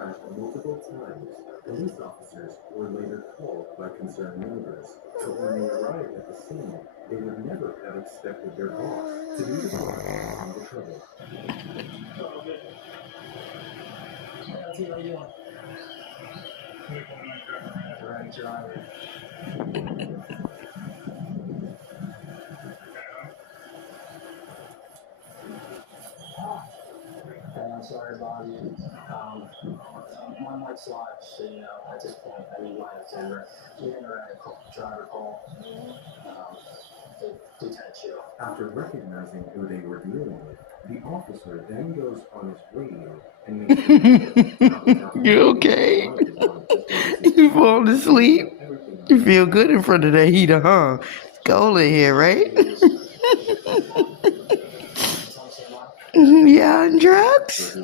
Multiple times, police officers were later called by concerned neighbors, but when they arrived at the scene, they would never have expected their boss to be the one causing the trouble. How you doing? Right, driver. I'm sorry about you. My mic's live, so at this point, I need line attender. You're in a driver call. Lieutenant Chill. After recognizing who they were dealing with, the officer then goes on his radio and makes You okay? You falling asleep? You feel good in front of that heater, huh? It's cold in here, right? Yeah, on drugs?